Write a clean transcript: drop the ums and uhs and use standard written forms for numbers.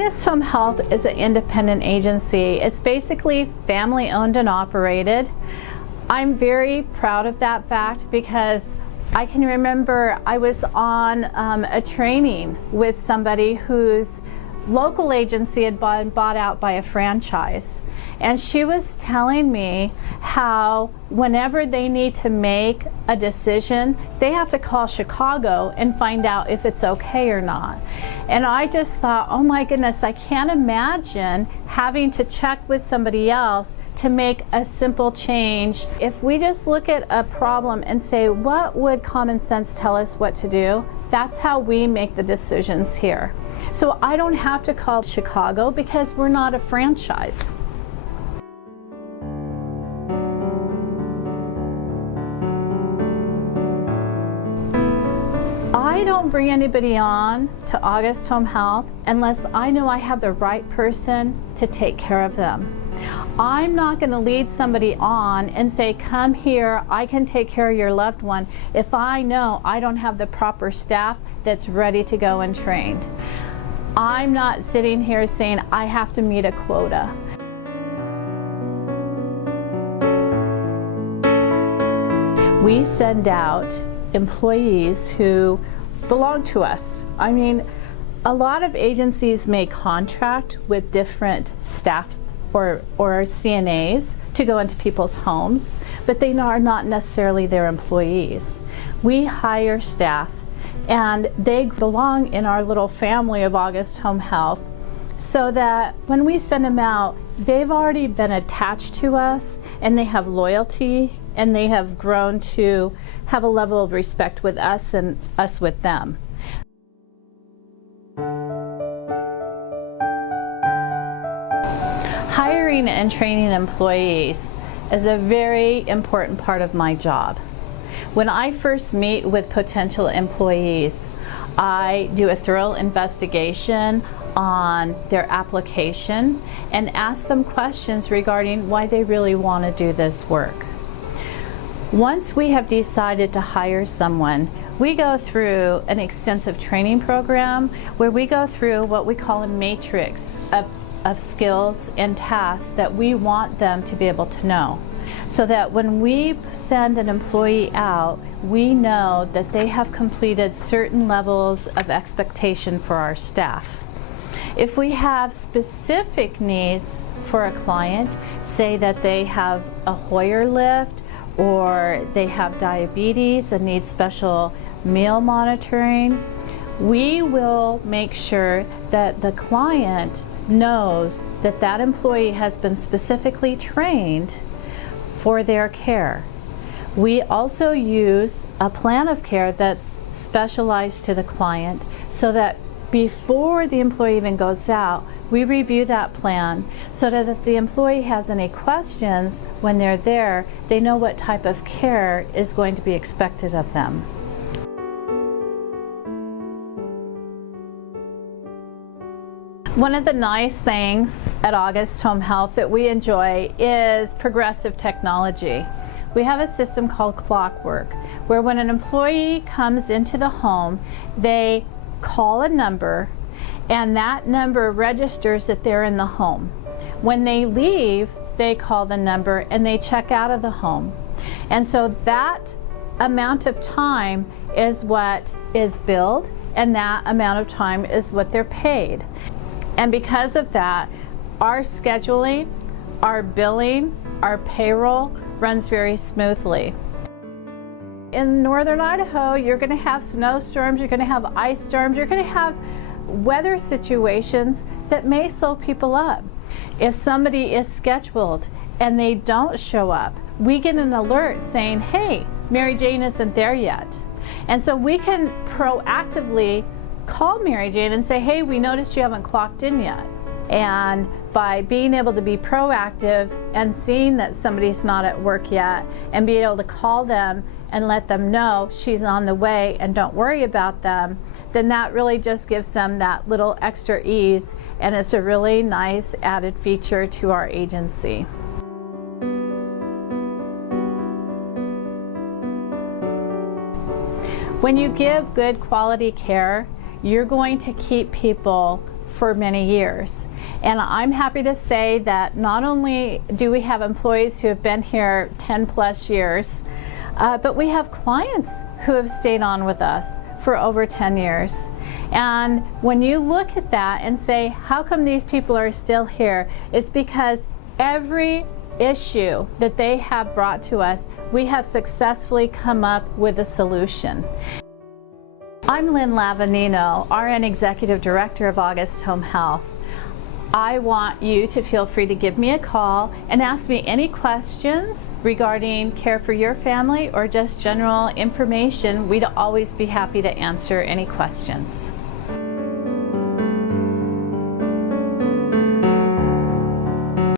August Home Health is an independent agency. It's basically family owned and operated. I'm very proud of that fact because I can remember I was on a training with somebody whose local agency had been bought out by a franchise. And she was telling me how whenever they need to make a decision, they have to call Chicago and find out if it's okay or not. And I just thought, oh my goodness, I can't imagine having to check with somebody else to make a simple change. If we just look at a problem and say, what would common sense tell us what to do? That's how we make the decisions here. So I don't have to call Chicago because we're not a franchise. I don't bring anybody on to August Home Health unless I know I have the right person to take care of them. I'm not going to lead somebody on and say, come here, I can take care of your loved one, if I know I don't have the proper staff that's ready to go and trained. I'm not sitting here saying I have to meet a quota. We send out employees who belong to us. I mean, a lot of agencies may contract with different staff or CNAs to go into people's homes, but they are not necessarily their employees. We hire staff and they belong in our little family of August Home Health, so that when we send them out, they've already been attached to us and they have loyalty and they have grown to have a level of respect with us and us with them. Hiring and training employees is a very important part of my job. When I first meet with potential employees, I do a thorough investigation on their application and ask them questions regarding why they really want to do this work. Once we have decided to hire someone, we go through an extensive training program where we go through what we call a matrix of skills and tasks that we want them to be able to know, so that when we send an employee out, we know that they have completed certain levels of expectation for our staff. If we have specific needs for a client, say that they have a Hoyer lift or they have diabetes and need special meal monitoring, we will make sure that the client knows that that employee has been specifically trained for their care. We also use a plan of care that's specialized to the client, so that before the employee even goes out, we review that plan so that if the employee has any questions when they're there, they know what type of care is going to be expected of them. One of the nice things at August Home Health that we enjoy is progressive technology. We have a system called Clockwork, where when an employee comes into the home, they call a number and that number registers that they're in the home. When they leave, they call the number and they check out of the home. And so that amount of time is what is billed, and that amount of time is what they're paid. And because of that, our scheduling, our billing, our payroll runs very smoothly. In northern Idaho, you're going to have snowstorms, you're going to have ice storms, you're going to have weather situations that may slow people up. If somebody is scheduled and they don't show up, we get an alert saying, hey, Mary Jane isn't there yet. And so we can proactively call Mary Jane and say, hey, we noticed you haven't clocked in yet. And by being able to be proactive and seeing that somebody's not at work yet and be able to call them and let them know she's on the way and don't worry about them, then that really just gives them that little extra ease, and it's a really nice added feature to our agency. When you give good quality care, you're going to keep people for many years. And I'm happy to say that not only do we have employees who have been here 10 plus years, but we have clients who have stayed on with us for over 10 years. And when you look at that and say, how come these people are still here? It's because every issue that they have brought to us, we have successfully come up with a solution. I'm Lynn Lavanino, RN Executive Director of Augusth Home Health. I want you to feel free to give me a call and ask me any questions regarding care for your family or just general information. We'd always be happy to answer any questions.